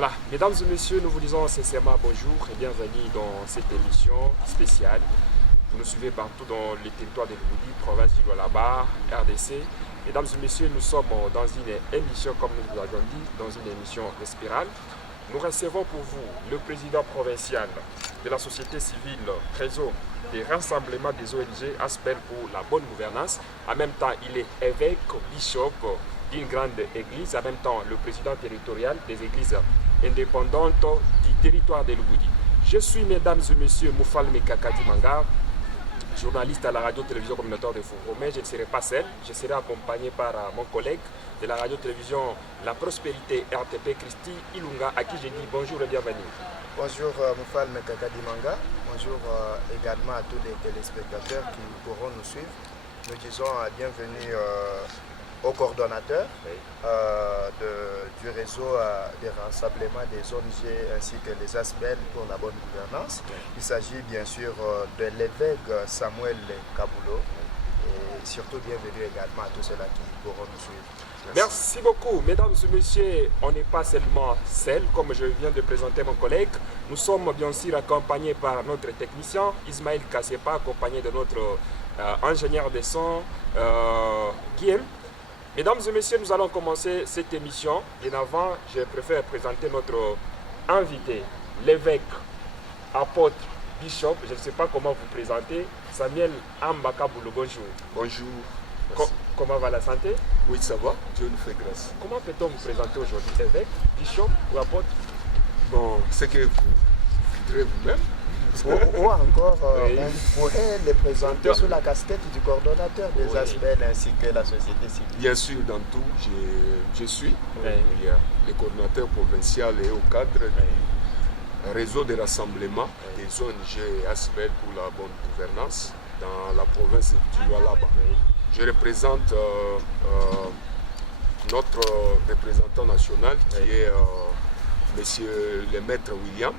Voilà, mesdames et messieurs, nous vous disons sincèrement bonjour et bienvenue dans cette émission spéciale. Vous nous suivez partout dans les territoires de l'Uboudi, province du Lualaba, RDC. Mesdames et messieurs, nous sommes dans une émission, comme nous vous l'avons dit, dans une émission spirale. Nous recevons pour vous le président provincial de la société civile Réseau des rassemblements des ONG Aspel pour la bonne gouvernance. En même temps, il est évêque, bishop d'une grande église, en même temps le président territorial des églises indépendantes du territoire de l'Uboudi. Je suis, mesdames et messieurs, Moufal Mekakadi Manga, journaliste à la radio-télévision communautaire de Fouro, mais je ne serai pas seul, je serai accompagné par mon collègue de la radio-télévision La Prospérité RTP, Christy Ilunga, à qui je dis bonjour et bienvenue. Bonjour Moufal Mekakadi Manga, bonjour également à tous les téléspectateurs qui pourront nous suivre. Nous disons bienvenue au coordonnateur du réseau des rassemblements des ONG ainsi que les ASBEL pour la bonne gouvernance. Il s'agit bien sûr de l'évêque Samuel Kaboulo et surtout bienvenue également à tous ceux-là qui pourront nous suivre. Merci beaucoup, mesdames et messieurs. On n'est pas seulement seul, comme je viens de présenter mon collègue. Nous sommes bien sûr accompagnés par notre technicien Ismaël Kassepa, accompagné de notre ingénieur de son Guillaume. Mesdames et messieurs, nous allons commencer cette émission. Bien avant, je préfère présenter notre invité, l'évêque, apôtre, bishop, je ne sais pas comment vous présenter, Samuel Ambakaboulou. Bonjour. Bonjour. Comment va la santé? Oui, ça va, Dieu nous fait grâce. Comment peut-on vous présenter aujourd'hui, évêque, bishop ou apôtre? Bon, ce que vous voudrez vous-même. Ou encore, on pourrait les présenter sous la casquette du coordonnateur des ASBEL ainsi que la société civile. Bien sûr, dans tout, je suis le coordonnateur provincial et au cadre du réseau de rassemblement des ONG ASBEL pour la bonne gouvernance dans la province du Lualaba. Je représente notre représentant national qui est monsieur le maître William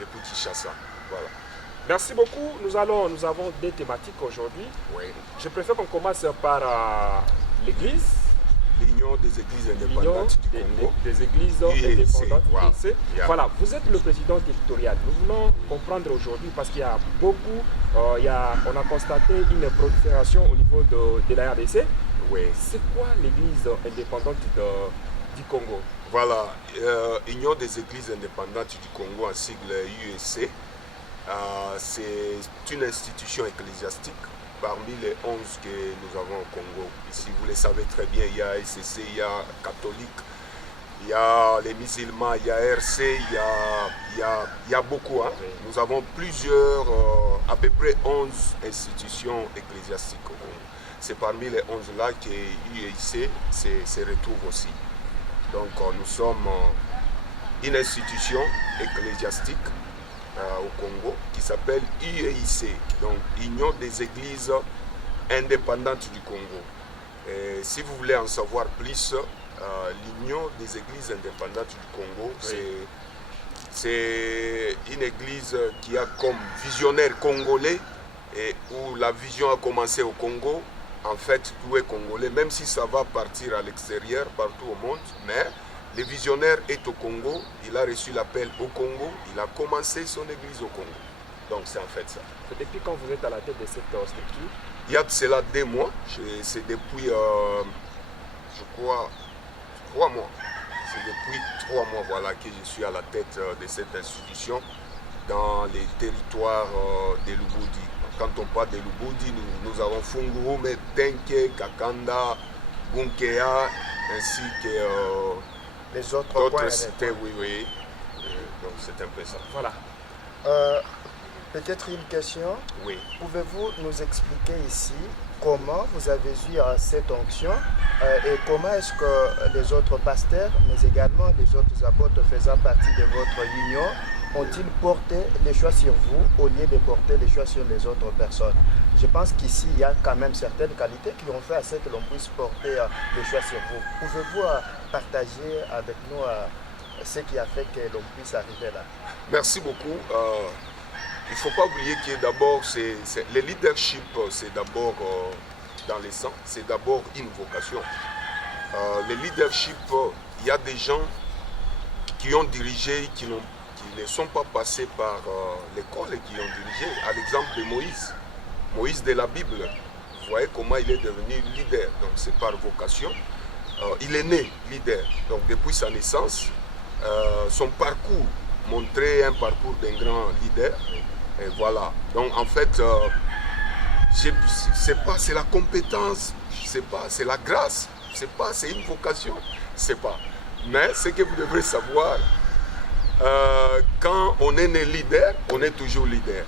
depuis Kinshasa. Voilà. Merci beaucoup. Nous avons des thématiques aujourd'hui. Oui. Je préfère qu'on commence par l'église. L'Union des églises indépendantes du Congo. Des églises indépendantes. Wow. Voilà, vous êtes le président territorial. Nous voulons comprendre aujourd'hui parce qu'il y a beaucoup, on a constaté une prolifération au niveau de la RDC. Oui. C'est quoi l'église indépendante du Congo? Voilà, Union des églises indépendantes du Congo, en sigle UEC, c'est une institution ecclésiastique parmi les 11 que nous avons au Congo. Ici, vous le savez très bien, il y a SCC, il y a catholique, il y a les musulmans, il y a RC, il y a beaucoup. Hein. Nous avons plusieurs, à peu près 11 institutions ecclésiastiques au Congo. C'est parmi les 11 là que UEC se retrouve aussi. Donc nous sommes une institution ecclésiastique au Congo qui s'appelle UEIC, donc Union des églises indépendantes du Congo. Et si vous voulez en savoir plus, l'Union des églises indépendantes du Congo, c'est une église qui a comme visionnaire congolais et où la vision a commencé au Congo. En fait, tout est congolais, même si ça va partir à l'extérieur, partout au monde. Mais le visionnaire est au Congo, il a reçu l'appel au Congo, il a commencé son église au Congo. Donc c'est en fait ça. Depuis quand vous êtes à la tête de cette structure? Il y a de cela 2 mois, c'est depuis, je crois, 3 mois. C'est depuis 3 mois voilà, que je suis à la tête de cette institution dans les territoires de l'Uboudi. Quand on parle de l'Uboudi, nous avons Fungurume, Tenke, Kakanda, Bunkea, ainsi que les autres d'autres cités. Oui. Donc c'est un peu ça. Voilà. Peut-être une question. Oui. Pouvez-vous nous expliquer ici comment vous avez eu cette onction et comment est-ce que les autres pasteurs, mais également les autres apôtres faisant partie de votre union, ont-ils porté les choix sur vous au lieu de porter les choix sur les autres personnes? Je pense qu'ici, il y a quand même certaines qualités qui ont fait à ce que l'on puisse porter les choix sur vous. Pouvez-vous partager avec nous ce qui a fait que l'on puisse arriver là? Merci beaucoup. Il ne faut pas oublier que d'abord, le leadership, c'est d'abord dans les sangs, c'est d'abord une vocation. Le leadership, il y a des gens qui ont dirigé, qui ne sont pas passés par l'école et qui ont dirigé, à l'exemple de Moïse. Moïse de la Bible, vous voyez comment il est devenu leader. Donc c'est par vocation. Il est né leader. Donc depuis sa naissance, son parcours montrait un parcours d'un grand leader. Et voilà. Donc en fait, c'est la compétence, c'est la grâce, c'est une vocation, c'est pas. Mais ce que vous devrez savoir, quand on est né leader, on est toujours leader.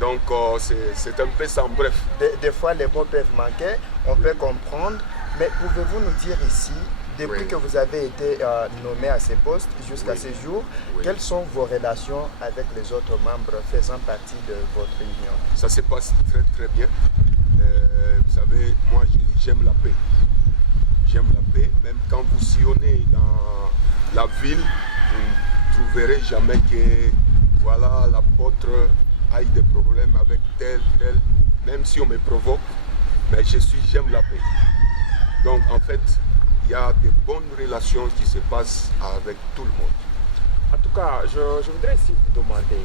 Donc c'est un peu ça en bref. Des fois les mots peuvent manquer, on peut comprendre, mais pouvez-vous nous dire ici, depuis que vous avez été nommé à ces postes jusqu'à ce jour, quelles sont vos relations avec les autres membres faisant partie de votre union? Ça se passe très très bien. Vous savez, moi j'aime la paix. J'aime la paix, même quand vous sillonnez dans la ville, vous ne trouverez jamais que voilà, l'apôtre a eu des problèmes avec tel, même si on me provoque, mais j'aime la paix. Donc en fait, il y a de bonnes relations qui se passent avec tout le monde. En tout cas, je voudrais aussi vous demander,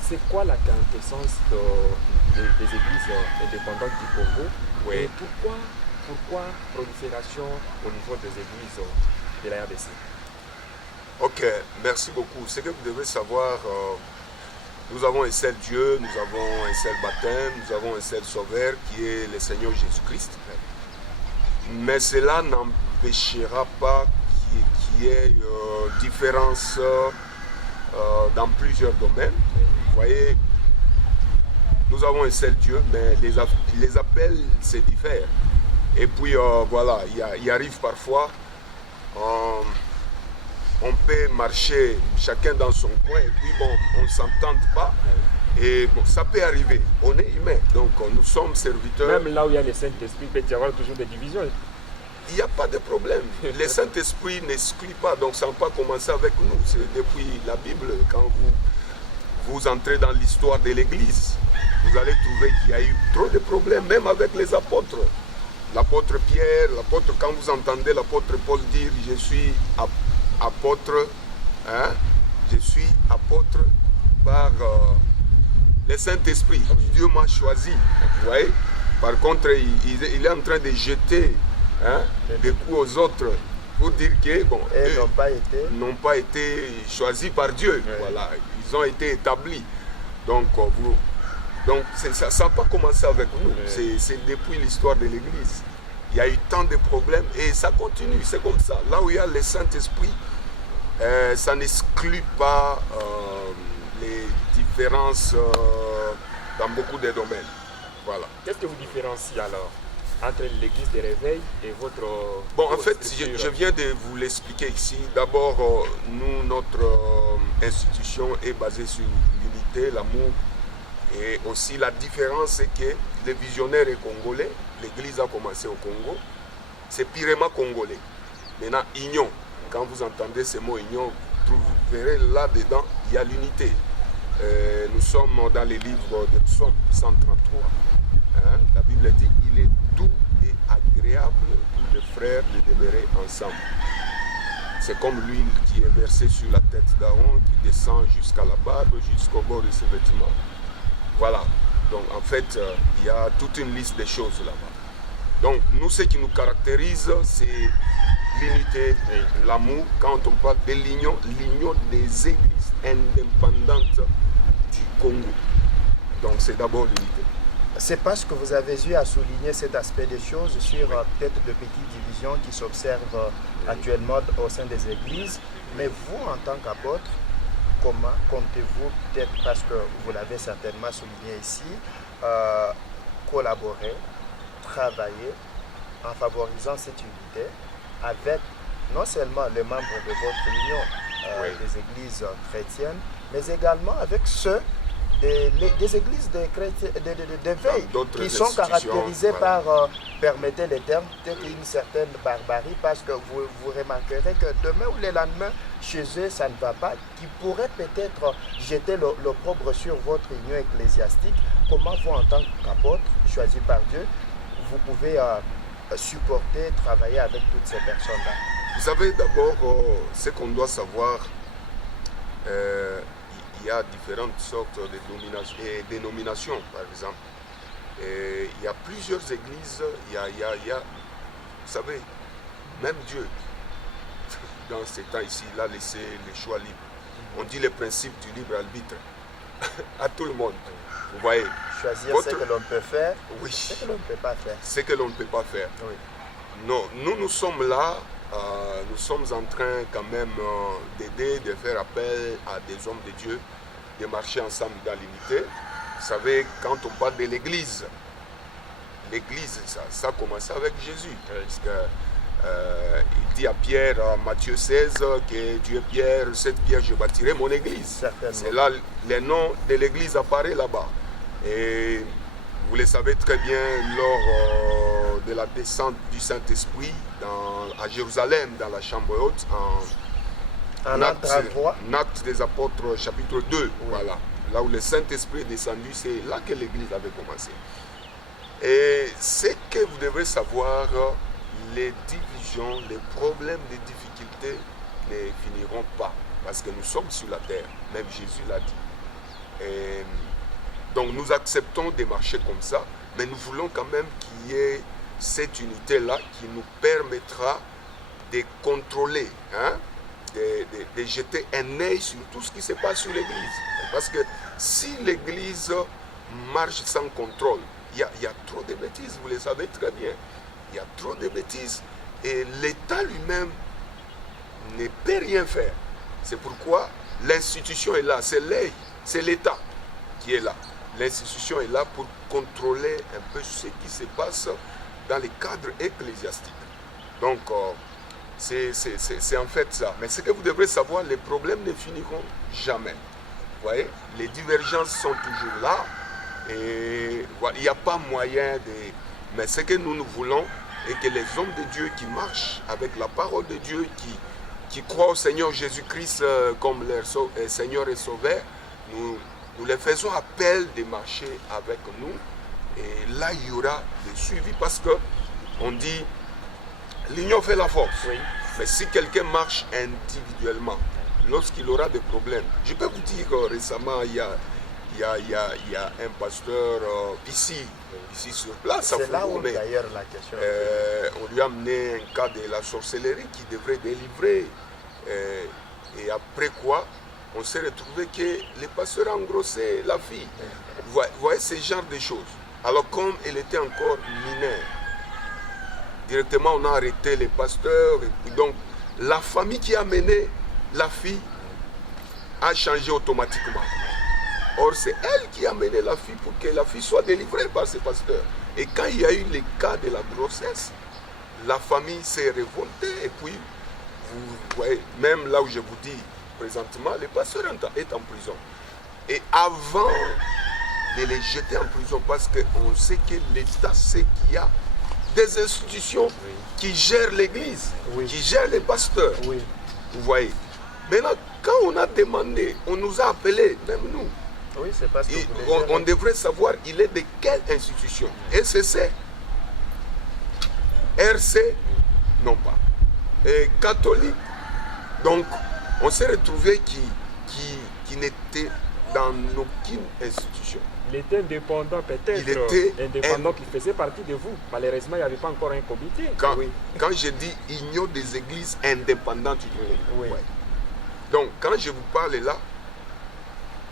c'est quoi la quintessence des églises indépendantes du Congo et pourquoi prolifération au niveau des églises de la RDC? Ok, merci beaucoup. Ce que vous devez savoir, nous avons un seul Dieu, nous avons un seul baptême, nous avons un seul sauveur qui est le Seigneur Jésus-Christ. Mais cela n'empêchera pas qu'il y ait différence dans plusieurs domaines. Vous voyez, nous avons un seul Dieu, mais les appels se diffèrent. Et puis voilà, il arrive parfois, on peut marcher chacun dans son coin et puis bon, on ne s'entende pas. Et bon, ça peut arriver, on est humain, donc nous sommes serviteurs. Même là où il y a le Saint-Esprit, il peut y avoir toujours des divisions. Il n'y a pas de problème. Le Saint-Esprit n'exclut pas, donc ça n'a pas commencé avec nous. C'est depuis la Bible, quand vous entrez dans l'histoire de l'Église, vous allez trouver qu'il y a eu trop de problèmes, même avec les apôtres. L'apôtre Pierre, quand vous entendez l'apôtre Paul dire « Je suis apôtre, je suis apôtre par le Saint-Esprit. Dieu m'a choisi. » Vous voyez? Par contre, il est en train de jeter des coups aux autres pour dire que bon, n'ont pas été choisis par Dieu. Voilà, ils ont été établis. Donc, ça n'a pas commencé avec nous. C'est depuis l'histoire de l'Église. Il y a eu tant de problèmes et ça continue. C'est comme ça. Là où il y a le Saint-Esprit, ça n'exclut pas les différences dans beaucoup de domaines. Voilà. Qu'est-ce que vous différenciez alors entre l'église de réveil et votre... Bon, en fait, je viens de vous l'expliquer ici. D'abord, notre institution est basée sur l'unité, l'amour. Et aussi la différence, c'est que les visionnaires est congolais. L'église a commencé au Congo. C'est purement congolais. Maintenant, union. Quand vous entendez ce mot union, vous verrez là-dedans, il y a l'unité. Nous sommes dans les livres de Psaume 133. La Bible dit il est doux et agréable pour les frères de demeurer ensemble. C'est comme l'huile qui est versée sur la tête d'Aaron, qui descend jusqu'à la barbe, jusqu'au bord de ses vêtements. Voilà. Donc en fait, il y a toute une liste de choses là-bas. Donc nous, ce qui nous caractérise, c'est l'unité, l'amour. Quand on parle de l'union des églises indépendantes du Congo. Donc c'est d'abord l'unité. C'est parce que vous avez eu à souligner cet aspect des choses sur peut-être de petites divisions qui s'observent actuellement au sein des églises. Mais vous, en tant qu'apôtre, comment comptez-vous, peut-être parce que vous l'avez certainement souligné ici, collaborer, travailler en favorisant cette unité avec non seulement les membres de votre union des églises chrétiennes, mais également avec ceux des églises d'éveil qui sont caractérisées par, permettez les termes, peut-être une certaine barbarie, parce que vous remarquerez que demain ou le lendemain, chez eux, ça ne va pas, qui pourrait peut-être jeter l'opprobre sur votre union ecclésiastique. Comment vous, en tant qu'apôtre, choisi par Dieu, vous pouvez supporter, travailler avec toutes ces personnes-là? Vous savez, d'abord, ce qu'on doit savoir, il y a différentes sortes de dénominations, par exemple. Et il y a plusieurs églises, il y a, vous savez, même Dieu, dans ces temps ici, il a laissé les choix libres. On dit le principe du libre arbitre à tout le monde. Vous voyez, choisir ce que l'on peut faire, oui, ce que l'on ne peut pas faire. Ce que l'on ne peut pas faire. Oui. Non, nous sommes là, nous sommes en train quand même d'aider, de faire appel à des hommes de Dieu, de marcher ensemble dans l'unité. Vous savez, quand on parle de l'église, ça a commencé avec Jésus. Parce que, il dit à Pierre, Matthieu 16, que Dieu est Pierre, cette pierre, je bâtirai mon église. C'est là, le nom de l'église apparaît là-bas. Et vous le savez très bien, lors de la descente du Saint-Esprit à Jérusalem, dans la chambre haute, en Actes des Apôtres, chapitre 2, oui. Voilà. Là où le Saint-Esprit est descendu, c'est là que l'église avait commencé. Et ce que vous devez savoir, les divisions, les problèmes, les difficultés ne finiront pas. Parce que nous sommes sur la terre. Même Jésus l'a dit. Et donc nous acceptons de marcher comme ça, mais nous voulons quand même qu'il y ait cette unité-là qui nous permettra de contrôler, hein, de jeter un œil sur tout ce qui se passe sur l'église. Parce que si l'église marche sans contrôle, il y a trop de bêtises, vous le savez très bien. Il y a trop de bêtises et l'État lui-même ne peut rien faire. C'est pourquoi l'institution est là, c'est l'œil, c'est l'État qui est là. L'institution est là pour contrôler un peu ce qui se passe dans les cadres ecclésiastiques. Donc, c'est en fait ça. Mais ce que vous devrez savoir, les problèmes ne finiront jamais. Vous voyez, les divergences sont toujours là et voilà, il n'y a pas moyen de... Mais ce que nous voulons est que les hommes de Dieu qui marchent avec la parole de Dieu, qui croient au Seigneur Jésus-Christ comme leur Seigneur et Sauveur, nous les faisons appel de marcher avec nous. Et là, il y aura des suivis parce que on dit l'union fait la force. Oui. Mais si quelqu'un marche individuellement, lorsqu'il aura des problèmes, je peux vous dire que récemment, il y a un pasteur ici sur place. C'est là où d'ailleurs la question. On lui a amené un cas de la sorcellerie qui devrait délivrer. Et après quoi, on s'est retrouvé que le pasteur a engrossé la fille. Vous voyez ce genre de choses. Alors comme elle était encore mineure, directement on a arrêté les pasteurs. Et puis donc la famille qui a mené la fille a changé automatiquement. Or c'est elle qui a mené la fille pour que la fille soit délivrée par ce pasteur. Et quand il y a eu le cas de la grossesse, la famille s'est révoltée. Et puis, vous voyez, même là où je vous dis, présentement, le pasteur est en prison. Et avant de les jeter en prison, parce qu'on sait que l'État sait qu'il y a des institutions qui gèrent l'église, qui gèrent les pasteurs. Oui. Vous voyez. Maintenant, quand on a demandé, on nous a appelés, même nous. Oui, c'est parce que on devrait savoir il est de quelle institution. SCC, RC, non pas. Et catholique. Donc, on s'est retrouvé qui n'était dans aucune institution. Il était indépendant peut-être. Il était indépendant qui faisait partie de vous. Malheureusement, il n'y avait pas encore un comité. Quand je dis union des églises indépendantes, oui. Ouais. Donc, quand je vous parle là,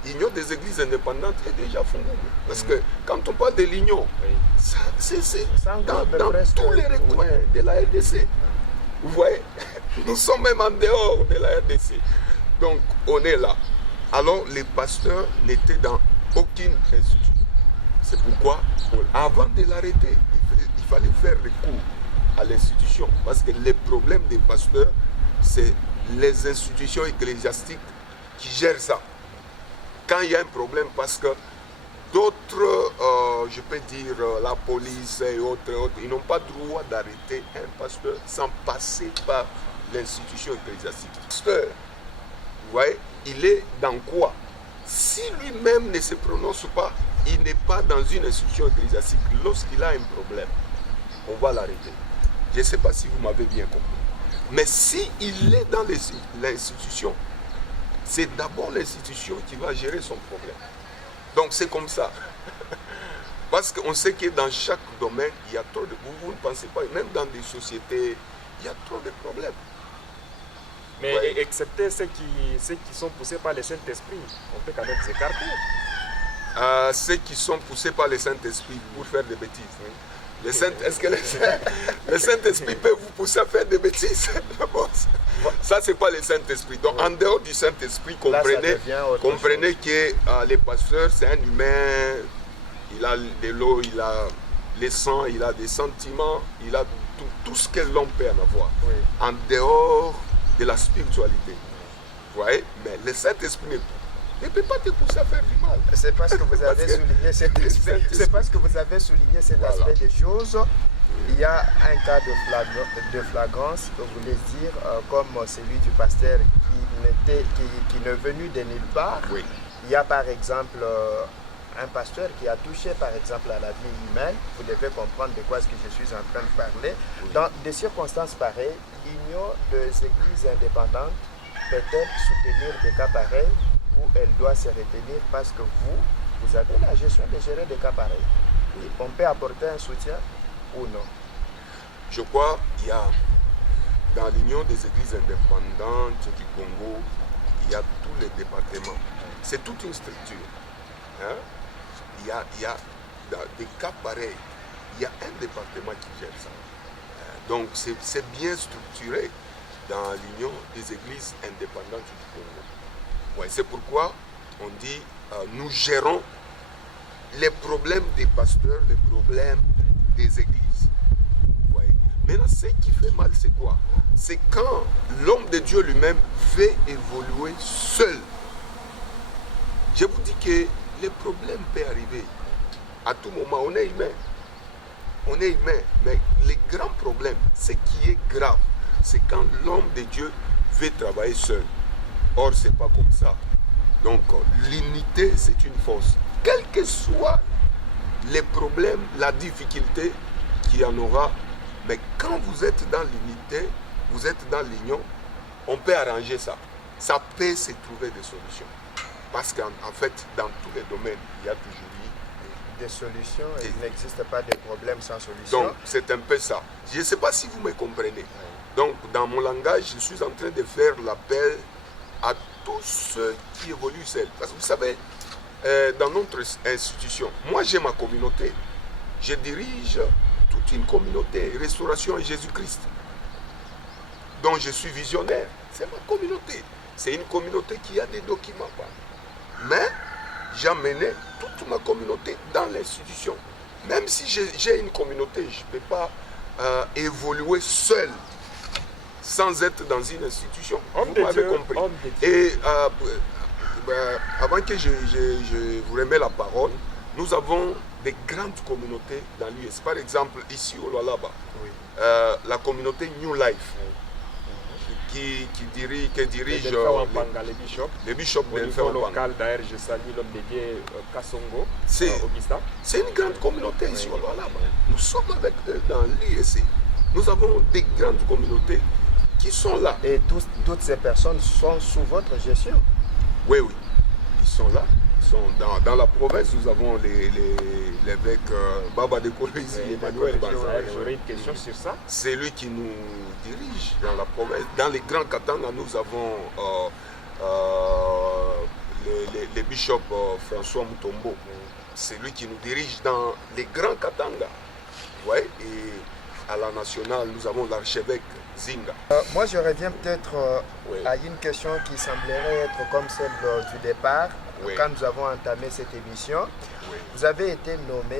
l'union des églises indépendantes est déjà fondée. Parce que quand on parle de l'union, c'est dans tous les recoins de la RDC. Vous voyez, nous sommes même en dehors de la RDC. Donc, on est là. Alors, les pasteurs n'étaient dans aucune institution. C'est pourquoi, avant de l'arrêter, il fallait faire recours à l'institution. Parce que les problèmes des pasteurs, c'est les institutions ecclésiastiques qui gèrent ça. Quand il y a un problème, parce que d'autres, je peux dire la police et autres, ils n'ont pas droit d'arrêter un pasteur sans passer par l'institution ecclésiastique. Pasteur, vous voyez, il est dans quoi? Si lui-même ne se prononce pas, il n'est pas dans une institution ecclésiastique. Lorsqu'il a un problème, on va l'arrêter. Je ne sais pas si vous m'avez bien compris. Mais s'il est dans l'institution, c'est d'abord l'institution qui va gérer son problème. Donc c'est comme ça. Parce qu'on sait que dans chaque domaine, il y a trop de... Vous ne pensez pas, même dans des sociétés, il y a trop de problèmes. Mais Ouais. excepté ceux qui sont poussés par le Saint-Esprit, on peut quand même s'écarter. Ceux qui sont poussés par le Saint-Esprit pour faire des bêtises. Est-ce que le Saint-Esprit peut vous pousser à faire des bêtises? Bon, ça, c'est pas le Saint-Esprit. Donc, en dehors du Saint-Esprit, Là, ça comprenez devient autre comprenez que les pasteurs, c'est un humain. Il a de l'eau, il a les sangs, il a des sentiments, il a tout ce que l'homme peut en avoir. Oui. En dehors de la spiritualité. Vous voyez? Mais le Saint-Esprit ne peut pas te pousser à faire du mal. C'est parce que vous avez souligné cet aspect. C'est parce que vous avez souligné cet Voilà. aspect des choses. Il y a un cas de flagrance, je voulais dire, comme celui du pasteur qui n'est venu de nulle part. Oui. Il y a par exemple un pasteur qui a touché par exemple à la vie humaine. Vous devez comprendre de quoi est-ce que je suis en train de parler. Oui. Dans des circonstances pareilles, l'Union des églises indépendantes peut-elle soutenir des cas pareils où elle doit se retenir parce que vous avez la gestion de gérer des cas pareils. Oui, on peut apporter un soutien ou non. Je crois qu'il y a dans l'Union des églises indépendantes du Congo, il y a tous les départements. C'est toute une structure. Hein? Il y a dans des cas pareils, il y a un département qui gère ça. Donc c'est bien structuré dans l'Union des églises indépendantes du Congo. Ouais, c'est pourquoi on dit nous gérons les problèmes des pasteurs, les problèmes des églises. Ouais. Maintenant, ce qui fait mal, c'est quoi? C'est quand l'homme de Dieu lui-même veut évoluer seul. Je vous dis que les problèmes peuvent arriver à tout moment. On est humain. On est humain. Mais les grands problèmes, ce qui est grave, c'est quand l'homme de Dieu veut travailler seul. Or, ce n'est pas comme ça. Donc, l'unité, c'est une force. Quels que soient les problèmes, la difficulté qu'il y en aura, mais quand vous êtes dans l'unité, vous êtes dans l'union, on peut arranger ça. Ça peut se trouver des solutions. Parce qu'en fait, dans tous les domaines, il y a toujours Des solutions, il n'existe pas de problème sans solution. Donc, c'est un peu ça. Je ne sais pas si vous me comprenez. Donc, dans mon langage, je suis en train de faire l'appel à tous ceux qui évoluent seuls. Parce que vous savez, dans notre institution, moi j'ai ma communauté. Je dirige toute une communauté, Restauration et Jésus-Christ, dont je suis visionnaire. C'est ma communauté. C'est une communauté qui a des documents. Mais j'ai amené toute ma communauté dans l'institution. Même si j'ai une communauté, je ne peux pas évoluer seul sans être dans une institution. Vous m'avez compris. Et avant que je vous remette la parole, nous avons des grandes communautés dans l'US. Par exemple, ici au Lualaba, Oui. la communauté New Life, qui dirige les bishops. les bishops Au de niveau Wapanga. local, d'ailleurs, je salue l'homme de Dieu Kassongo, C'est- Augustin. C'est une grande communauté ici au Lualaba. Nous sommes avec eux dans l'USC. Nous avons des grandes communautés qui sont là. Et toutes ces personnes sont sous votre gestion. Oui, oui. Ils sont là. Ils sont dans la province, nous avons l'évêque Baba de Coloisie, Emmanuel Banza. J'aurais une question sur ça. C'est lui qui nous dirige dans la province. Dans les grands Katanga, nous avons le bishop François Mutombo. C'est lui qui nous dirige dans les grands Katanga. Ouais, et à la nationale, nous avons l'archevêque Zinga. Moi, je reviens peut-être Oui. à une question qui semblerait être comme celle du départ, Oui. quand nous avons entamé cette émission. Oui. Vous avez été nommé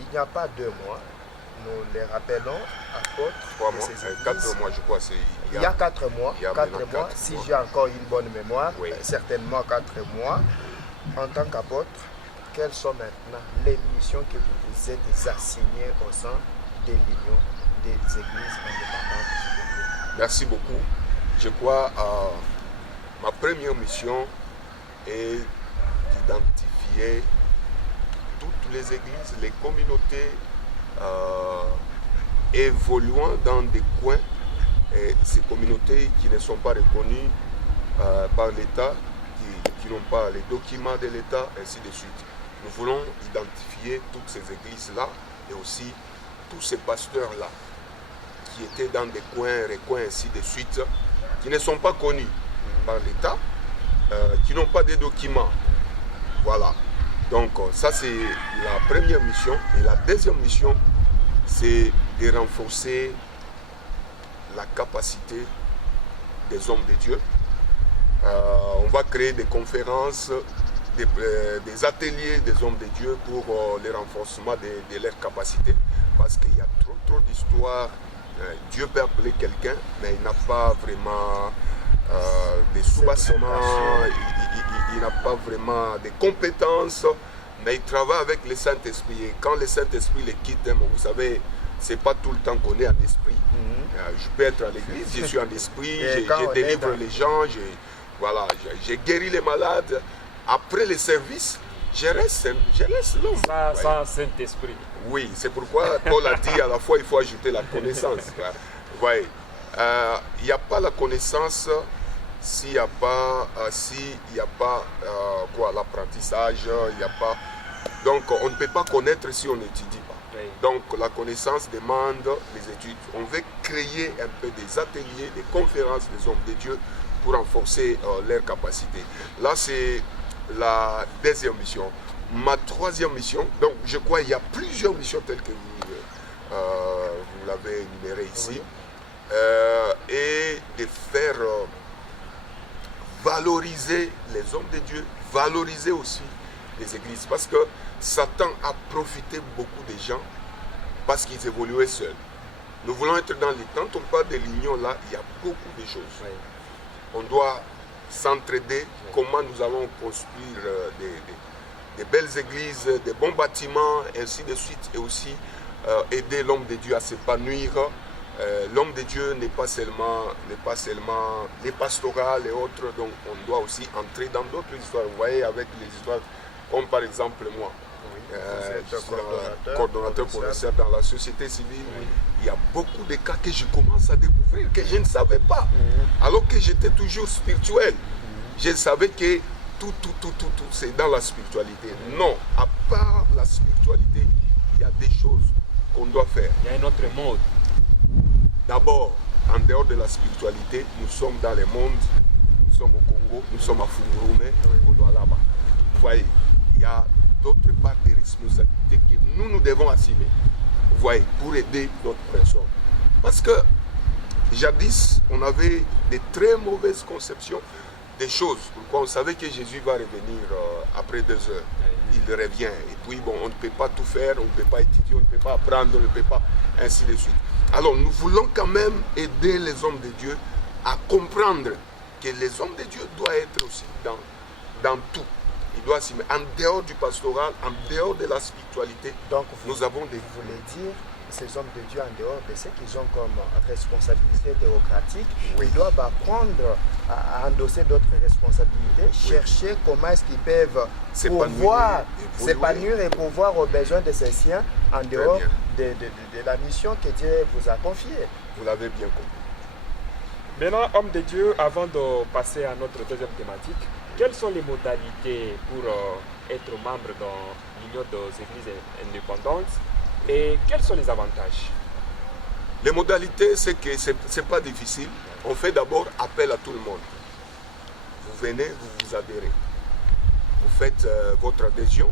il n'y a pas 2 mois. Nous les rappelons, apôtres 3 de mois, ces églises. 4 mois, je crois. Il y a 4 mois, il y a 4 maintenant mois, 4 si mois. j'ai encore une bonne mémoire, Oui. certainement 4 mois. En tant qu'apôtre, quelles sont maintenant les missions que vous vous êtes assignées au sein de l'Union des églises indépendantes du Congo? Merci beaucoup. Je crois ma première mission est d'identifier toutes les églises, les communautés évoluant dans des coins Et ces communautés qui ne sont pas reconnues par l'État, qui n'ont pas les documents de l'État, ainsi de suite. Nous voulons identifier toutes ces églises-là et aussi tous ces pasteurs-là qui étaient dans des coins, recoins, ainsi de suite, qui ne sont pas connus par l'État, qui n'ont pas de documents. Voilà. Donc ça c'est la première mission. Et la deuxième mission, c'est de renforcer la capacité des hommes de Dieu. On va créer des conférences, des ateliers des hommes de Dieu pour le renforcement de leurs capacités. Parce qu'il y a trop d'histoires. Dieu peut appeler quelqu'un, mais il n'a pas vraiment des sous-bassements, il n'a pas vraiment des compétences, mais il travaille avec le Saint-Esprit. Et quand le Saint-Esprit le quitte, vous savez, c'est pas tout le temps qu'on est en esprit. Je peux être à l'église, je suis en esprit, je délivre les gens, j'ai guéri les malades. Après le service, je reste l'homme. Sans Saint-Esprit. Oui, c'est pourquoi Paul a dit à la fois il faut ajouter la connaissance. Il n'y a pas la connaissance s'il n'y a pas, l'apprentissage, il n'y a pas. Donc on ne peut pas connaître si on n'étudie pas. Oui. Donc la connaissance demande les études. On veut créer un peu des ateliers, des conférences des hommes de Dieu pour renforcer leurs capacités. Là c'est la deuxième mission. Ma troisième mission, donc je crois qu'il y a plusieurs missions telles que vous l'avez énuméré ici, et de faire valoriser les hommes de Dieu, valoriser aussi les églises, parce que Satan a profité beaucoup des gens parce qu'ils évoluaient seuls. Nous voulons être dans les temps, quand on parle de l'union là, il y a beaucoup de choses. Oui. On doit s'entraider, comment nous allons construire des belles églises, des bons bâtiments, ainsi de suite, et aussi aider l'homme de Dieu à s'épanouir. L'homme de Dieu n'est pas seulement les pastorales et autres, donc on doit aussi entrer dans d'autres histoires. Vous voyez, avec les histoires, comme par exemple moi, je suis coordonnateur professeur dans la société civile. Oui. Il y a beaucoup de cas que je commence à découvrir que je ne savais pas, alors que j'étais toujours spirituel. Je savais que tout, c'est dans la spiritualité. Non, à part la spiritualité, il y a des choses qu'on doit faire. Il y a un autre monde. D'abord, en dehors de la spiritualité, nous sommes dans le monde, nous sommes au Congo, nous sommes à Fungurume, au Doualaba. Vous voyez, il y a d'autres parts de responsabilités que nous devons assumer. Vous voyez, pour aider d'autres personnes. Parce que jadis, on avait de très mauvaises conceptions des choses. Pourquoi on savait que Jésus va revenir après 2 heures. Il revient. Et puis, bon, on ne peut pas tout faire, on ne peut pas étudier, on ne peut pas apprendre, on ne peut pas, ainsi de suite. Alors, nous voulons quand même aider les hommes de Dieu à comprendre que les hommes de Dieu doivent être aussi dans tout. Ils doivent s'y mettre en dehors du pastoral, en dehors de la spiritualité. Donc, nous avons des... Vous voulez dire, ces hommes de Dieu, en dehors de ce qu'ils ont comme responsabilité théocratique, ils doivent apprendre à endosser d'autres responsabilités, chercher comment est-ce qu'ils peuvent pouvoir s'épanouir et pouvoir aux besoins de ces siens en dehors de la mission que Dieu vous a confiée. Vous l'avez bien compris. Maintenant, hommes de Dieu, avant de passer à notre deuxième thématique, quelles sont les modalités pour être membre dans l'Union des Églises indépendantes et quels sont les avantages? Les modalités, c'est que ce n'est pas difficile. On fait d'abord appel à tout le monde. Vous venez, vous vous adhérez. Vous faites votre adhésion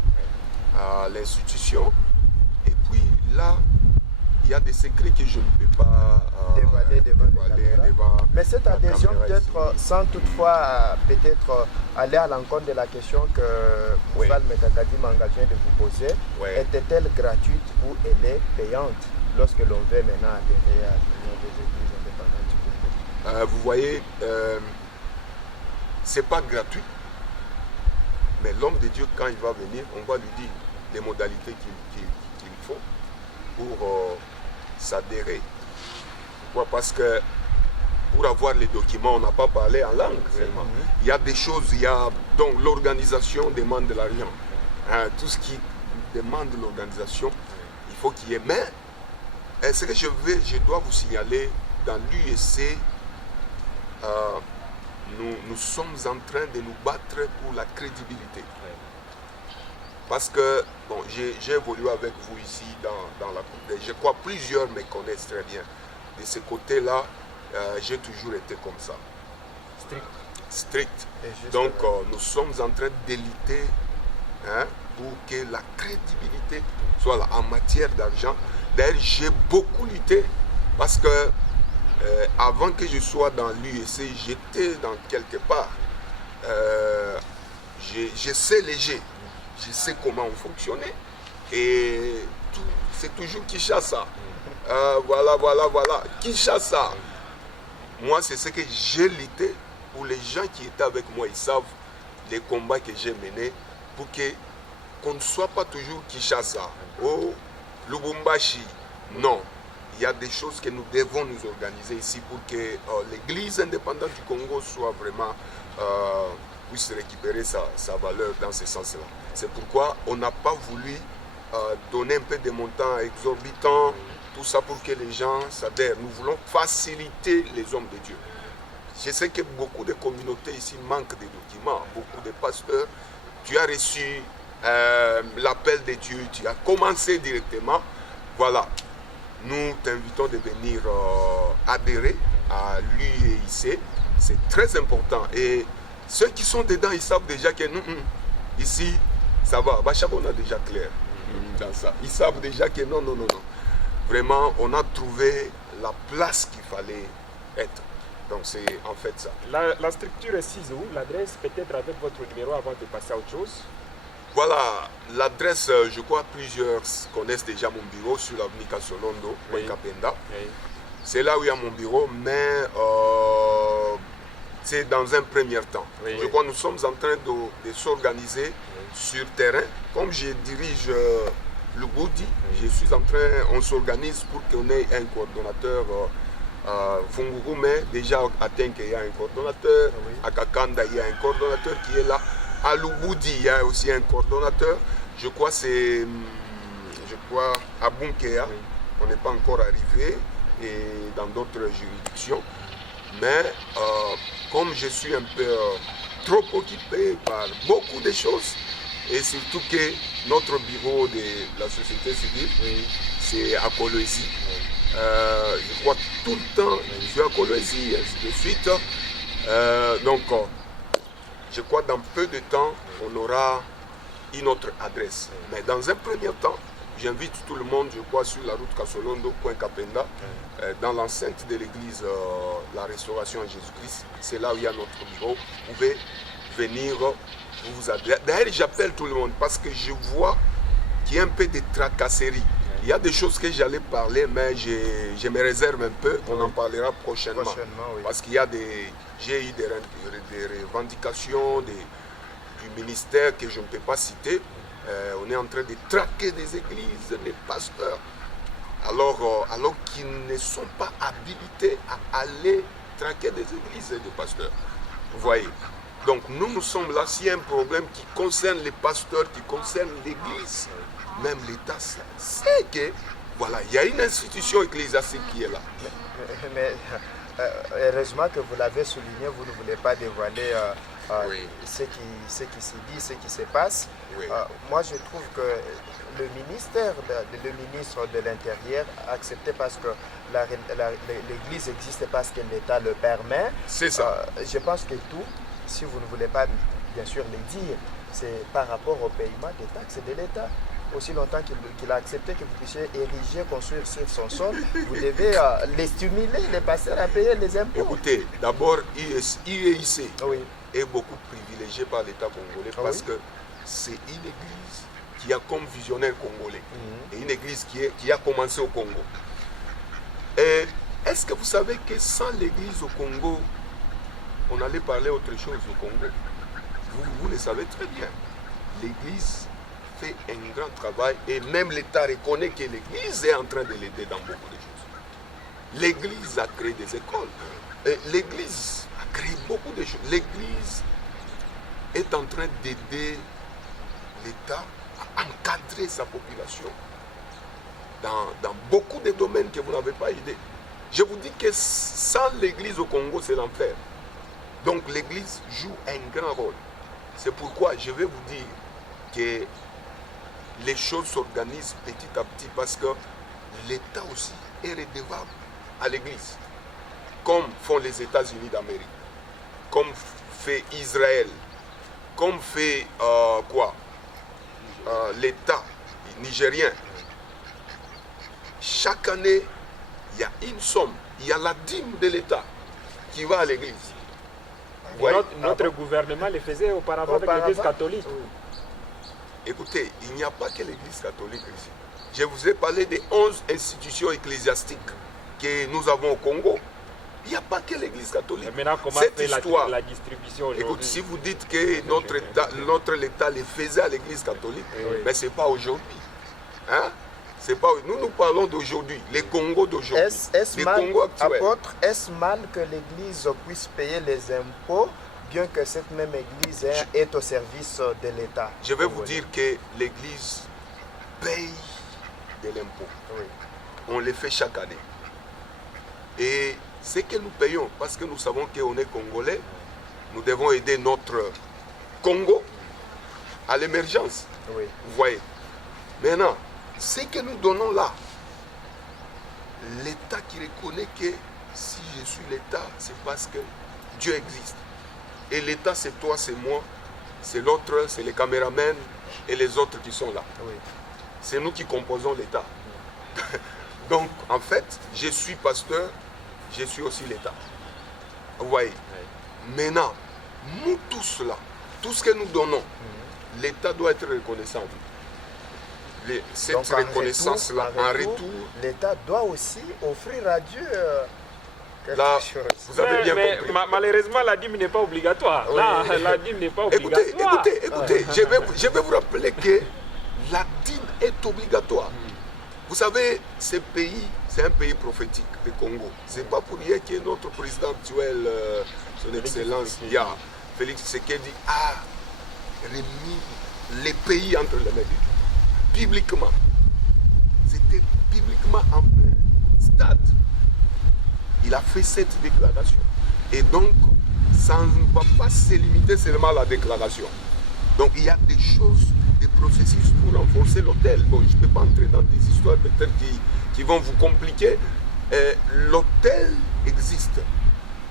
à l'institution. Et puis là, il y a des secrets que je ne peux pas dévoiler devant. Mais cette adhésion, peut-être sans toutefois aller à l'encontre de la question que Moufal Mekakadim vient de vous poser, était-elle gratuite ou elle est payante lorsque l'on veut maintenant adhérer à l'Union des Églises indépendantes du Congo? Vous voyez, ce n'est pas gratuit, mais l'homme de Dieu, quand il va venir, on va lui dire les modalités qu'il faut pour s'adhérer. Pourquoi? Parce que pour avoir les documents, on n'a pas parlé en langue vraiment. Il y a des choses, donc l'organisation demande de l'argent. Tout ce qui demande l'organisation, il faut qu'il y ait. Mais ce que je dois vous signaler dans l'UEC, nous sommes en train de nous battre pour la crédibilité. Parce que, bon, j'ai évolué avec vous ici dans la Coupe. Je crois que plusieurs me connaissent très bien. De ce côté-là, j'ai toujours été comme ça. Strict. Donc, nous sommes en train d'éliter pour que la crédibilité soit là en matière d'argent. D'ailleurs, j'ai beaucoup lutté parce que avant que je sois dans l'UEC, j'étais dans quelque part. Je sais léger. Je sais comment on fonctionnait. Et c'est toujours Kinshasa. Voilà. Kinshasa. Moi, c'est ce que j'ai lutté. Pour les gens qui étaient avec moi, ils savent les combats que j'ai menés pour qu'on ne soit pas toujours Kinshasa. Oh, Lubumbashi. Non. Il y a des choses que nous devons nous organiser ici pour que l'Église indépendante du Congo soit vraiment puisse récupérer sa valeur dans ce sens-là. C'est pourquoi on n'a pas voulu donner un peu de montants exorbitants, tout ça pour que les gens s'adhèrent. Nous voulons faciliter les hommes de Dieu. Je sais que beaucoup de communautés ici manquent de documents, beaucoup de pasteurs. Tu as reçu l'appel de Dieu, tu as commencé directement. Voilà, nous t'invitons de venir adhérer à l'UEIC. C'est très important. Et ceux qui sont dedans, ils savent déjà que nous, ici, ça va. Bachabo, on a déjà clair dans ça. Ils savent déjà que non. Vraiment, on a trouvé la place qu'il fallait être. Donc, c'est en fait ça. La structure est sise où? L'adresse, peut-être avec votre numéro avant de passer à autre chose? Voilà, l'adresse, je crois plusieurs connaissent déjà mon bureau sur l'avenue Kasolondo, oui. Kapenda. Oui. C'est là où il y a mon bureau, mais c'est dans un premier temps. Oui, je crois que nous sommes en train de s'organiser sur terrain. Comme je dirige le Goudi, on s'organise pour qu'on ait un coordonnateur. Funguru, mais déjà à Tenke, il y a un coordonnateur. À Kakanda, il y a un coordonnateur qui est là. À Luboudi, il y a aussi un coordonnateur. Je crois à Bunkea, on n'est pas encore arrivé, et dans d'autres juridictions. Mais comme je suis un peu trop occupé par beaucoup de choses, et surtout que notre bureau de la société civile, c'est à Kolwezi. Je crois tout le temps, je suis à Kolwezi, ainsi de suite. Donc, je crois que dans peu de temps, on aura une autre adresse. Mais dans un premier temps, j'invite tout le monde, je crois, sur la route Kasolondo, Point Kapenda, dans l'enceinte de l'église La Restauration en Jésus-Christ. C'est là où il y a notre bureau. Vous pouvez venir vous adresser. D'ailleurs, j'appelle tout le monde parce que je vois qu'il y a un peu de tracasserie. Il y a des choses que j'allais parler, mais je me réserve un peu. On en parlera prochainement. Parce qu'il y a j'ai eu des revendications du ministère que je ne peux pas citer. On est en train de traquer des églises, des pasteurs, alors qu'ils ne sont pas habilités à aller traquer des églises et des pasteurs. Vous voyez. Donc nous sommes là, s'il y a un problème qui concerne les pasteurs, qui concerne l'église, même l'État sait que, voilà, il y a une institution ecclésiastique qui est là. Mais heureusement que vous l'avez souligné, vous ne voulez pas dévoiler ce qui se dit, ce qui se passe. Oui. Moi, je trouve que le ministre de l'Intérieur a accepté parce que l'Église existe parce que l'État le permet. C'est ça. Je pense que tout, si vous ne voulez pas bien sûr le dire, c'est par rapport au paiement des taxes de l'État. Aussi longtemps qu'il a accepté que vous puissiez ériger, construire sur son sol, vous devez les stimuler, les pasteurs à payer les impôts. Écoutez, d'abord, IEIC est beaucoup privilégié par l'État congolais parce que c'est une église qui a comme visionnaire congolais et une église qui a commencé au Congo. Et est-ce que vous savez que sans l'église au Congo, on allait parler autre chose au Congo? Vous le savez très bien. L'église fait un grand travail et même l'État reconnaît que l'Église est en train de l'aider dans beaucoup de choses. L'Église a créé des écoles. L'Église a créé beaucoup de choses. L'Église est en train d'aider l'État à encadrer sa population dans beaucoup de domaines que vous n'avez pas idée. Je vous dis que sans l'église au Congo, c'est l'enfer. Donc l'église joue un grand rôle. C'est pourquoi je vais vous dire que les choses s'organisent petit à petit parce que l'État aussi est redevable à l'église. Comme font les États-Unis d'Amérique, comme fait Israël, comme fait l'État nigérien. Chaque année, il y a une somme, il y a la dîme de l'État qui va à l'église. Notre gouvernement le faisait auparavant avec l'église catholique. Écoutez, il n'y a pas que l'église catholique ici. Je vous ai parlé des 11 institutions ecclésiastiques que nous avons au Congo. Il n'y a pas que l'église catholique. Mais maintenant, comment cette fait histoire, la distribution aujourd'hui? écoute, si vous dites que notre État le faisait à l'église catholique, mais ce n'est pas aujourd'hui. Hein? Nous parlons d'aujourd'hui, les Congos d'aujourd'hui, les Congos actuels. Apôtre, est-ce mal que l'Église puisse payer les impôts, bien que cette même Église est au service de l'État? Je vais vous dire que l'Église paye de l'impôt. Oui. On le fait chaque année. Et ce que nous payons, parce que nous savons qu'on est Congolais, nous devons aider notre Congo à l'émergence. Oui. Vous voyez. Maintenant, ce que nous donnons là, l'État qui reconnaît que si je suis l'État, c'est parce que Dieu existe. Et l'État, c'est toi, c'est moi, c'est l'autre, c'est les caméramans et les autres qui sont là. Oui. C'est nous qui composons l'État. Donc, en fait, je suis pasteur, je suis aussi l'État. Vous voyez. Maintenant, nous tous là, tout ce que nous donnons, l'État doit être reconnaissant. Cette reconnaissance-là, en retour, l'État doit aussi offrir à Dieu quelque chose. Vous avez bien compris. Malheureusement, la dîme n'est pas obligatoire. Oui. Là, la dîme n'est pas obligatoire. Écoutez, je vais vous rappeler que la dîme est obligatoire. Vous savez, ce pays, c'est un pays prophétique, le Congo. Ce n'est pas pour rien que notre président actuel, son Excellence, Félix Tshisekedi, a remis les pays entre les mains de Dieu. Bibliquement. C'était bibliquement en plein stade. Il a fait cette déclaration. Et donc, ça ne va pas se limiter seulement à la déclaration. Donc, il y a des choses, des processus pour renforcer l'hôtel. Bon, je ne peux pas entrer dans des histoires peut-être qui vont vous compliquer. L'hôtel existe.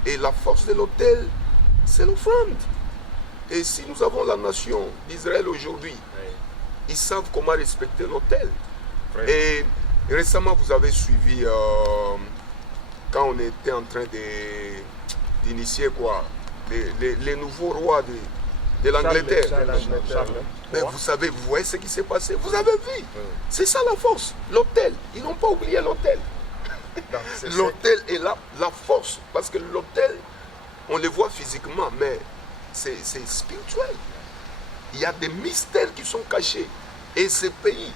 Et la force de l'hôtel, c'est l'offrande. Et si nous avons la nation d'Israël aujourd'hui, ils savent comment respecter l'hôtel. Et récemment, vous avez suivi, quand on était en train d'initier les nouveaux rois de l'Angleterre. Mais vous voyez ce qui s'est passé. Vous avez vu. C'est ça la force. L'hôtel. Ils n'ont pas oublié l'hôtel. L'hôtel est là, la force. Parce que l'hôtel, on le voit physiquement, mais c'est spirituel. Il y a des mystères qui sont cachés. Et ce pays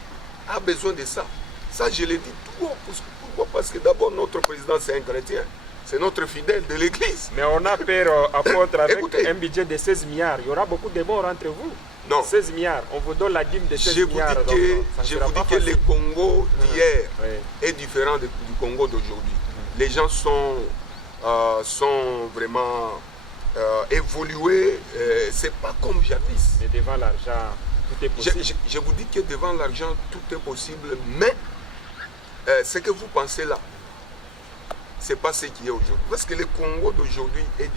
a besoin de ça. Ça, je l'ai dit tout haut. Pourquoi? Parce que d'abord, notre président, c'est un chrétien. C'est notre fidèle de l'église. Mais on a peur, apôtre, avec un budget de 16 milliards. Il y aura beaucoup de morts entre vous. Non. 16 milliards. On vous donne la dîme de 16 milliards. Je vous dis que le Congo d'hier est différent du Congo d'aujourd'hui. Les gens sont vraiment évolués. C'est pas comme jadis. Mais devant l'argent, tout est possible. Je vous dis que devant l'argent, tout est possible. Mais ce que vous pensez là, ce n'est pas ce qui est aujourd'hui. Parce que le Congo d'aujourd'hui est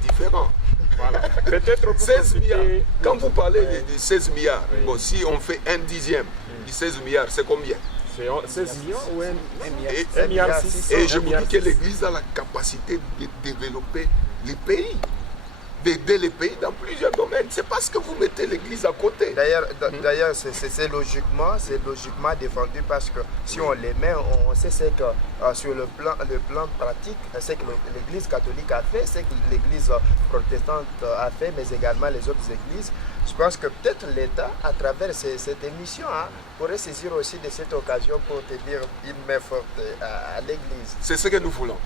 différent. Voilà. Peut-être 16 milliards. Quand vous parlez de 16 milliards, bon, si on fait un dixième de 16 milliards, c'est combien? C'est 16 millions ou 1,6 milliard. Et je vous dis que l'Église a la capacité de développer les pays, d'aider les pays dans plusieurs domaines. C'est parce que vous mettez l'Église à côté. D'ailleurs, c'est logiquement défendu parce que si on les met, on sait ce que sur le plan pratique, c'est que l'Église catholique a fait, c'est que l'Église protestante a fait, mais également les autres églises. Je pense que peut-être l'État, à travers cette émission, pourrait saisir aussi de cette occasion pour te dire une main forte à l'Église. C'est ce que nous voulons.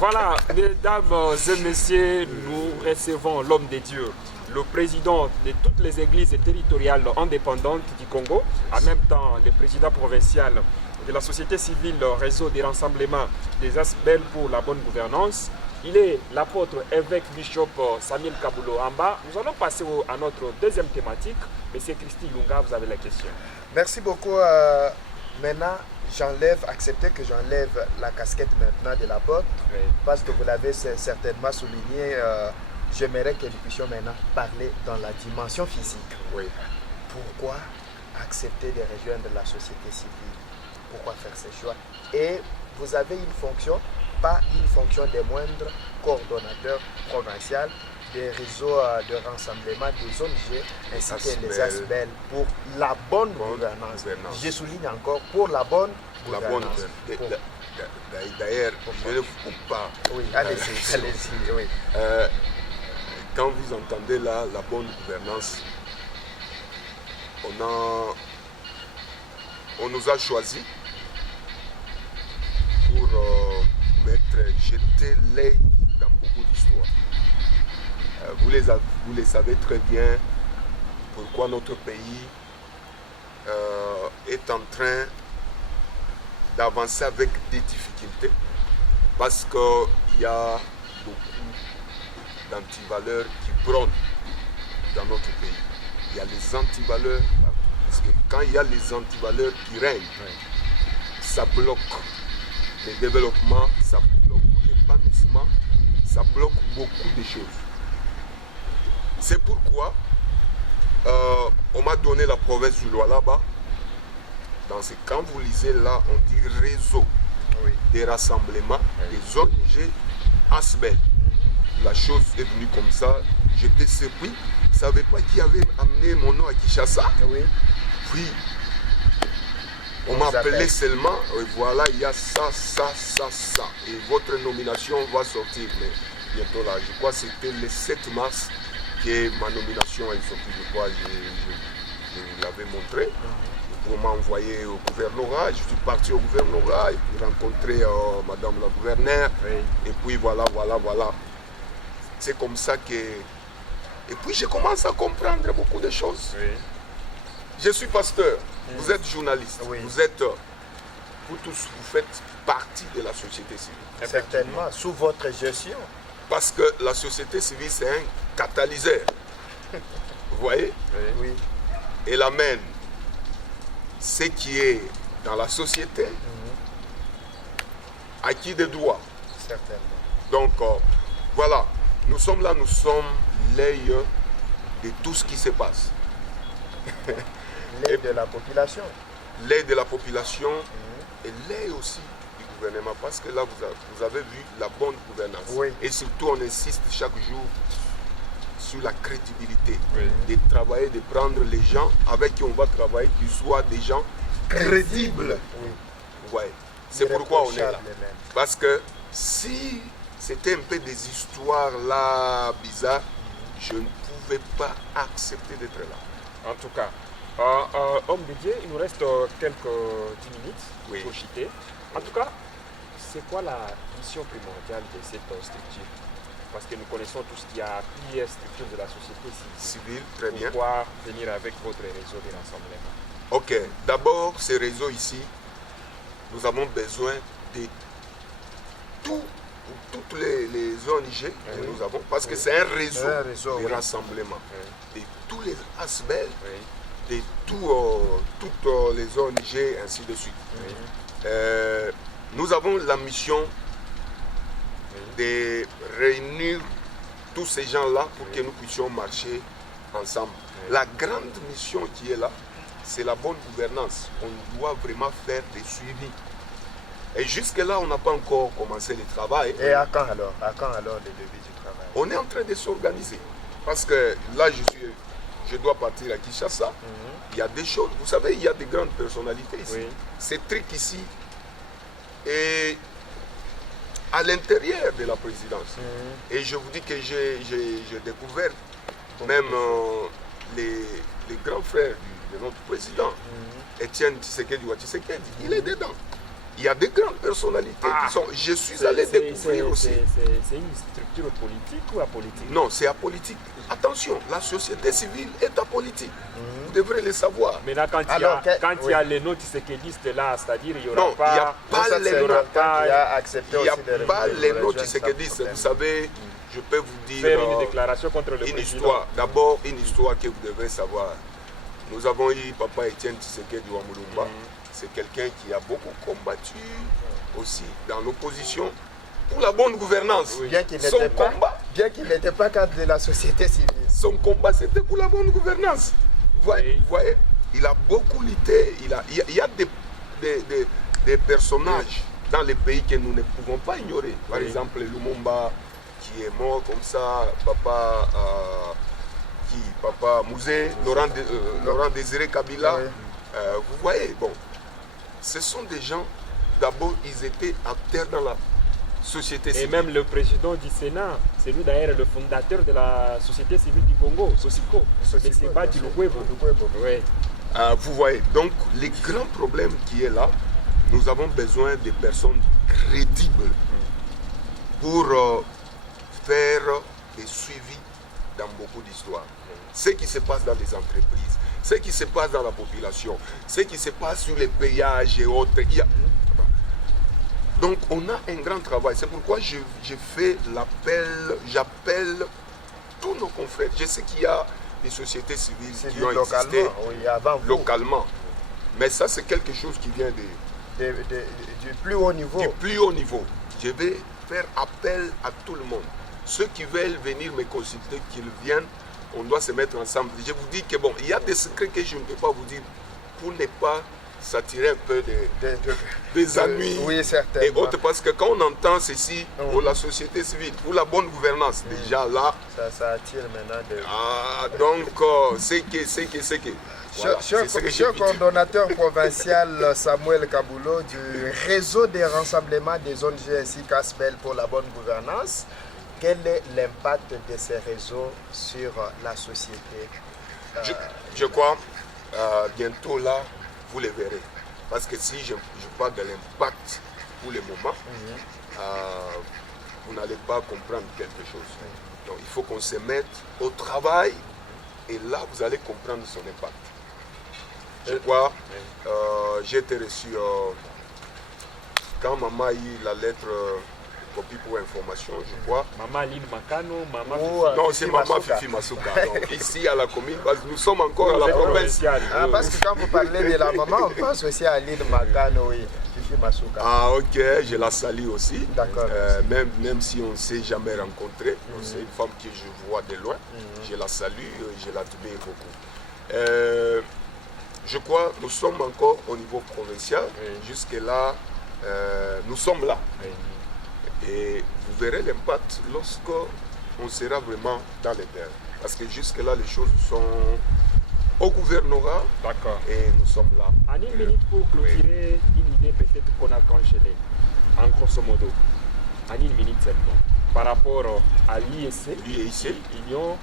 Voilà, mesdames et messieurs, nous recevons l'homme de Dieu, le président de toutes les églises territoriales indépendantes du Congo, en même temps le président provincial de la société civile Réseau des rassemblements des ASBEL pour la bonne gouvernance. Il est l'apôtre évêque bishop Samuel Kabulo Amba. Nous allons passer à notre deuxième thématique. Monsieur Christy Lunga, vous avez la question. Merci beaucoup. Maintenant, acceptez que j'enlève la casquette maintenant de l'apôtre, Oui. parce que vous l'avez certainement souligné. J'aimerais que nous puissions maintenant parler dans la dimension physique. Oui. Pourquoi accepter de rejoindre la société civile? Pourquoi faire ces choix? Et vous avez une fonction, pas une fonction des moindres, coordonnateur provincial des réseaux de rassemblement des ONG ainsi que les ASBEL pour la bonne gouvernance. Je souligne encore pour la bonne gouvernance. D'ailleurs, je ne vous coupe pas. Oui, allez-y, allez-y. Oui. Quand vous entendez là la bonne gouvernance, on nous a choisis pour jeter l'œil dans beaucoup d'histoires. Vous les savez très bien pourquoi notre pays est en train d'avancer avec des difficultés. Parce qu'il y a beaucoup d'antivaleurs qui prônent dans notre pays. Il y a les antivaleurs, parce que quand il y a les antivaleurs qui règnent, ça bloque le développement, ça bloque l'épanouissement, ça bloque beaucoup de choses. C'est pourquoi on m'a donné la province du Lualaba. Quand vous lisez là, on dit réseau des rassemblements, des ONG ASBEL. La chose est venue comme ça. J'étais surpris. Je ne savais pas qui avait amené mon nom à Kinshasa. Oui. Puis, on m'a appelé seulement, voilà, il y a ça. Et votre nomination va sortir. Mais bientôt là, je crois que c'était le 7 mars que ma nomination est sortie. Je crois que je vous l'avais montré. On m'a envoyé au gouvernorat. Je suis parti au gouvernorat et puis rencontrer madame la gouverneure. Et puis voilà. C'est comme ça que... Et puis je commence à comprendre beaucoup de choses. Je suis pasteur, vous êtes journaliste, vous tous, vous faites partie de la société civile. Certainement, sous votre gestion. Parce que la société civile, c'est un catalyseur. Vous voyez? Oui. Elle amène ce qui est dans la société acquis des droits. Certainement. Donc, voilà, nous sommes là, nous sommes l'œil de tout ce qui se passe. L'œil de la population. L'œil de la population et l'œil aussi du gouvernement. Parce que là, vous avez vu la bonne gouvernance. Oui. Et surtout, on insiste chaque jour sur la crédibilité. De travailler, de prendre les gens avec qui on va travailler, qu'ils soient des gens crédibles. Ouais. C'est pourquoi on est là. Parce que si c'était un peu des histoires là bizarres, je ne pouvais pas accepter d'être là. En tout cas, homme de Dieu, il nous reste quelques 10 minutes pour chiter. En tout cas, c'est quoi la mission primordiale de cette structure? Parce que nous connaissons tout ce qu'il y a plusieurs structures de la société civile. Très bien. Pourquoi venir avec votre réseau de rassemblement? Ok, d'abord, ce réseau ici, nous avons besoin de toutes les ONG que nous avons, parce que c'est un réseau de rassemblement. De tous les ASBEL, de toutes les ONG, ainsi de suite. Nous avons la mission de réunir tous ces gens-là pour que nous puissions marcher ensemble. La grande mission qui est là, c'est la bonne gouvernance. On doit vraiment faire des suivis. Et jusque-là, on n'a pas encore commencé le travail. Et à quand alors? À quand alors le début du travail? On est en train de s'organiser. Parce que là, je dois partir à Kinshasa. Il y a des choses. Vous savez, il y a des grandes personnalités ici. Ces trucs ici est à l'intérieur de la présidence. Et je vous dis que j'ai découvert même les grands frères de notre président, Étienne Tshisekedi, il est dedans. Il y a des grandes personnalités qui sont... Je suis allé découvrir aussi. C'est une structure politique ou apolitique? Non, c'est apolitique. Attention, la société civile est apolitique. Vous devrez le savoir. Maintenant, quand il y a les notes séquelistes là, c'est-à-dire il n'y aura non, pas... il n'y a pas les notes. Il n'y a pas les notes séquelistes. Vous savez, je peux vous dire... Faire une déclaration contre le président. Histoire. D'abord, une histoire que vous devez savoir. Nous avons eu Papa Etienne Tshisekedi Wamulumba. C'est quelqu'un qui a beaucoup combattu aussi dans l'opposition pour la bonne gouvernance. Oui. Bien qu'il n'était pas cadre de la société civile. Son combat, c'était pour la bonne gouvernance. Vous voyez, il a beaucoup lutté. Il y a des personnages dans les pays que nous ne pouvons pas ignorer. Par exemple, Lumumba, qui est mort comme ça, Papa Mouzé, Laurent Désiré Kabila. Vous voyez, bon, ce sont des gens, d'abord, ils étaient acteurs dans la société civile. Et même le président du Sénat, c'est lui d'ailleurs le fondateur de la société civile du Congo, Sosiko. M. Bati Lukwebo. Ouais. Vous voyez, donc, les grands problèmes qui est là, nous avons besoin de personnes crédibles pour faire des suivis dans beaucoup d'histoires. Ce qui se passe dans les entreprises, ce qui se passe dans la population, ce qui se passe sur les péages et autres. Donc on a un grand travail. C'est pourquoi je fais l'appel, j'appelle tous nos confrères. Je sais qu'il y a des sociétés civiles qui ont existé localement. Mais ça, c'est quelque chose qui vient du plus haut niveau. Du plus haut niveau. Je vais faire appel à tout le monde. Ceux qui veulent venir me consulter, qu'ils viennent. On doit se mettre ensemble. Je vous dis que bon, il y a des secrets que je ne peux pas vous dire pour ne pas s'attirer un peu des ennuis et autres. Parce que quand on entend ceci pour la société civile, pour la bonne gouvernance, déjà là... Ça attire maintenant donc, c'est que... Voilà, Cher coordonnateur provincial Samuel Kaboulot du réseau des rassemblements des ONG ainsi qu'ASBEL pour la bonne gouvernance, quel est l'impact de ces réseaux sur la société? Je crois, bientôt là, vous le verrez. Parce que si je parle de l'impact pour le moment, vous n'allez pas comprendre quelque chose. Donc il faut qu'on se mette au travail et là, vous allez comprendre son impact. Je crois, j'ai été reçu quand maman a eu la lettre... copie pour information, je crois. Maman Aline Makano, maman non, c'est maman Fifi Masuka. Donc, ici à la commune, parce que nous sommes encore à la province. Parce que quand vous parlez de la maman, on pense aussi à Aline Makano, oui, Fifi Masuka. Ah ok, je la salue aussi. D'accord. Même si on ne s'est jamais rencontré, c'est une femme que je vois de loin. Je la salue, je l'admire beaucoup. Je crois que nous sommes encore au niveau provincial. Jusque-là, nous sommes là. Et vous verrez l'impact lorsqu'on sera vraiment dans les terres. Parce que jusque-là, les choses sont au gouvernorat. D'accord. Et nous sommes là. En une minute pour clôturer une idée peut-être qu'on a congelée, en grosso modo. En une minute seulement. Par rapport à l'IEC, l'Union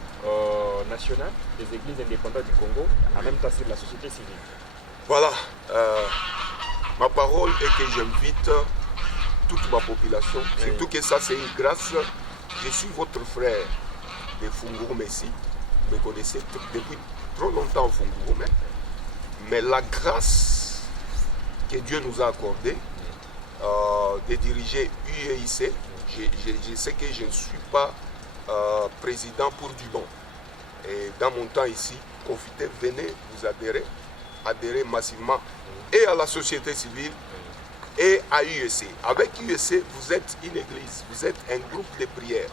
nationale des églises indépendantes du Congo, en même temps sur la société civile. Voilà. Ma parole est que j'invite toute ma population, surtout que ça c'est une grâce. Je suis votre frère de Funguru Messi, vous me connaissez depuis trop longtemps au Funguru, mais la grâce que Dieu nous a accordée de diriger UEIC, je sais que je ne suis pas président pour du bon. Et dans mon temps ici, profitez, venez vous adhérer massivement et à la société civile et à UEC. Avec UEC, vous êtes une église, vous êtes un groupe de prière.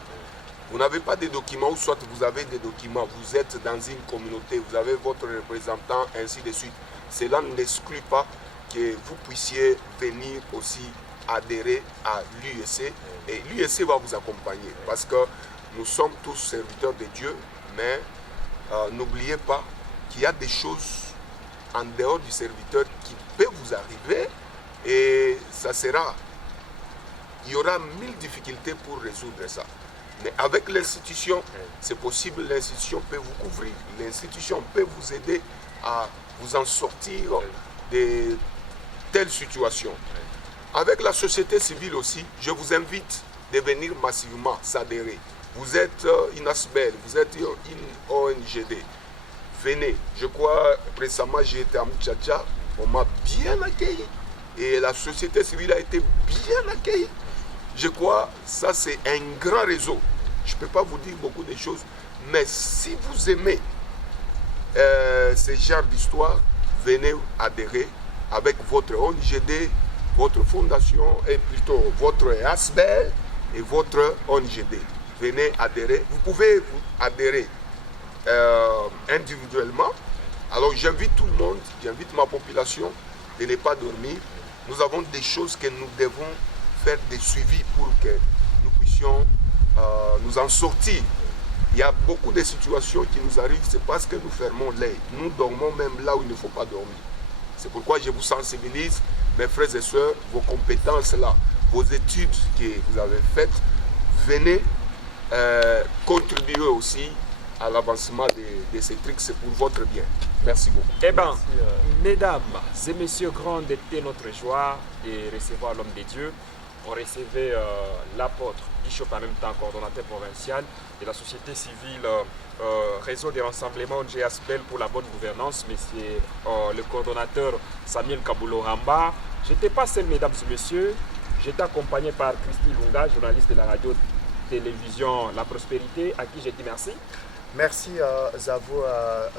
Vous n'avez pas de documents, ou soit vous avez des documents, vous êtes dans une communauté, vous avez votre représentant, ainsi de suite. Cela n'exclut pas que vous puissiez venir aussi adhérer à l'UEC et l'UEC va vous accompagner parce que nous sommes tous serviteurs de Dieu, mais n'oubliez pas qu'il y a des choses en dehors du serviteur qui peuvent vous arriver. Et ça sera, il y aura 1000 difficultés pour résoudre ça. Mais avec l'institution, c'est possible, l'institution peut vous couvrir. L'institution peut vous aider à vous en sortir de telles situations. avec la société civile aussi, je vous invite de venir massivement s'adhérer. Vous êtes une ASBEL, vous êtes une ONGD. Venez. Je crois, récemment, j'ai été à Mtchacha, on m'a bien accueilli. Et la société civile a été bien accueillie. Je crois ça c'est un grand réseau. Je ne peux pas vous dire beaucoup de choses, mais si vous aimez ce genre d'histoire, venez adhérer avec votre ONGD, votre fondation, et plutôt votre ASBEL et votre ONGD. Venez adhérer. Vous pouvez vous adhérer individuellement. Alors j'invite tout le monde, j'invite ma population de ne pas dormir. Nous avons des choses que nous devons faire des suivis pour que nous puissions nous en sortir. Il y a beaucoup de situations qui nous arrivent, c'est parce que nous fermons l'œil. Nous dormons même là où il ne faut pas dormir. C'est pourquoi je vous sensibilise, mes frères et sœurs, vos compétences là, vos études que vous avez faites, venez contribuer aussi à l'avancement de ces trucs, c'est pour votre bien. Merci beaucoup. Eh bien, mesdames et messieurs, grande était notre joie de recevoir l'homme de Dieu. On recevait l'apôtre Bishop, en même temps coordonnateur provincial de la société civile, réseau de rassemblement ONG ASBEL pour la bonne gouvernance, monsieur le coordonnateur Samuel Kabulo Ramba. Je n'étais pas seul, mesdames et messieurs, j'étais accompagné par Christy Lunga, journaliste de la radio-télévision La Prospérité, à qui je dis merci. Merci à vous,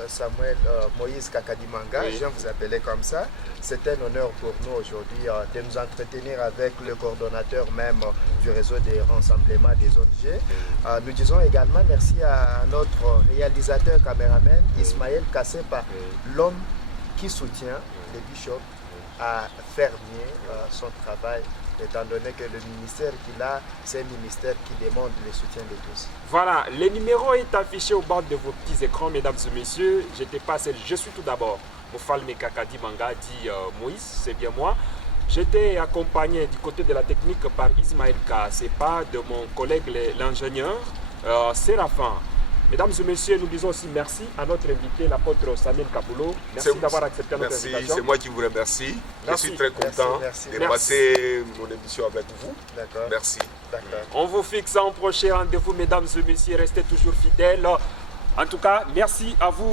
Samuel Moïse Kakadimanga, oui. Je vous appelais comme ça. C'est un honneur pour nous aujourd'hui de nous entretenir avec le coordonnateur même du réseau des rassemblements des ONG. Nous disons également merci à notre réalisateur caméraman Ismaël Kassepa, l'homme qui soutient le bishop à faire mieux son travail, étant donné que le ministère qu'il a, c'est un ministère qui demande le soutien de tous. Voilà, le numéro est affiché au bord de vos petits écrans, mesdames et messieurs. J'étais pas seul, je suis tout d'abord Mofalme Kakadimanga, dit Moïse, c'est bien moi. J'étais accompagné du côté de la technique par Ismaël Kassepa, de mon collègue l'ingénieur Séraphin. Mesdames et messieurs, nous disons aussi merci à notre invité, l'apôtre Samuel Kabulo. Merci d'avoir accepté notre invitation. Merci, c'est moi qui vous remercie. Merci. Je suis très content de passer mon émission avec vous. D'accord. Merci. D'accord. On vous fixe un prochain rendez-vous, mesdames et messieurs. Restez toujours fidèles. En tout cas, merci à vous.